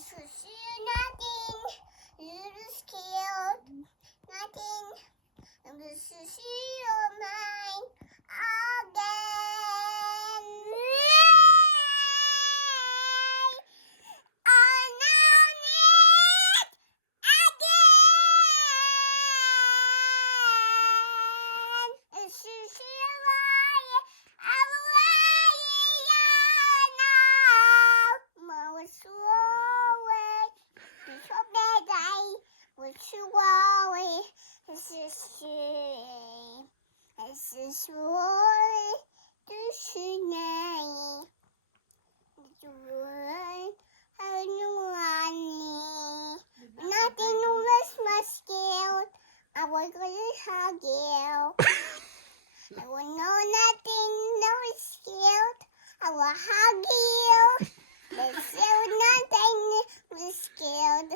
Nothing. You're scared. Nothing. This is your mind again. Nothing was my skill. I was gonna hug you. I will know nothing, no scared. I will hug you. There's still nothing was scared.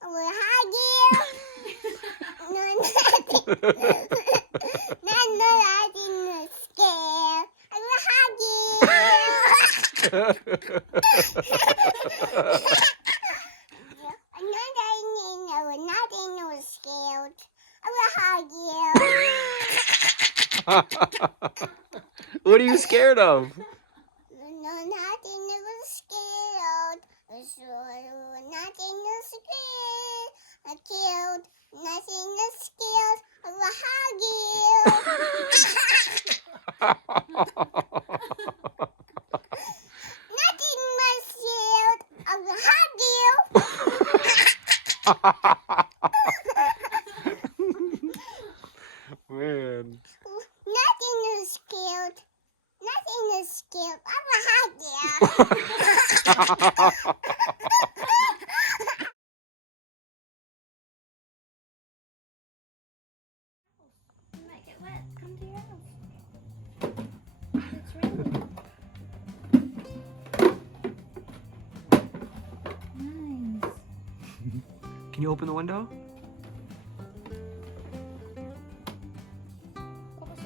I will hug you. No, nothing. Nothing was scared. I will hug you. Nothing was scared. I will hug you. What are you scared of? No, nothing was scared. Nothing was scared. I killed. Nothing was scared. I will hug you. Nothing was scared. I will hug you. Man. Nothing is scared. Nothing is scared. I will hug you. You might get wet. Come to your house. It's raining. Nice. Can you open the window?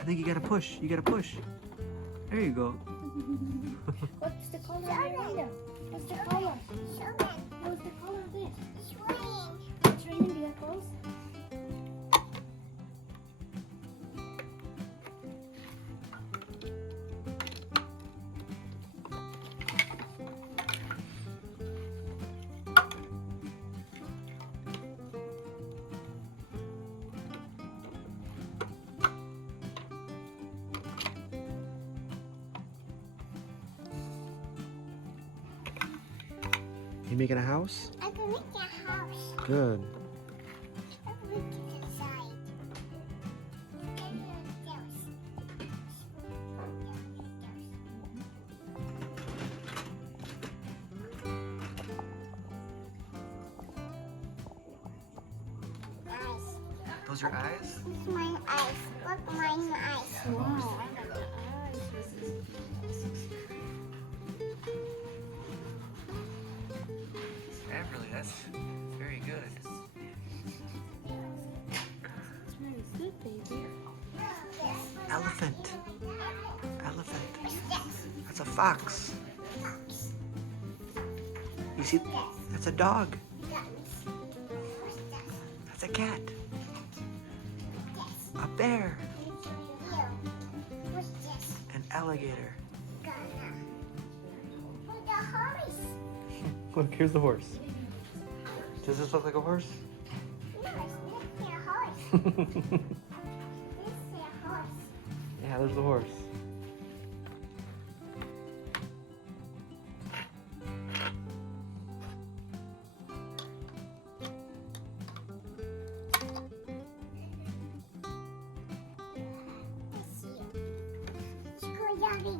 I think you gotta push. You gotta push. There you go. What's the color of your window? What's the color? Show me. What's the color of this? It's raining. It's raining. Do you have clothes? You making a house? I can make a house. Good. I can make it inside. Eyes. Those are eyes? This is my eyes. Look, my eyes. Wow. Beverly, that's very good. It's very good, baby. Elephant. Elephant. That's a fox. You see, that's a dog. That's a cat. A bear. What's this? An alligator. What's the horse? Look, here's the horse. Does this look like a horse? No, it's not a horse. This is a horse. Yeah, there's the horse. Let's see. Let's go, Daddy.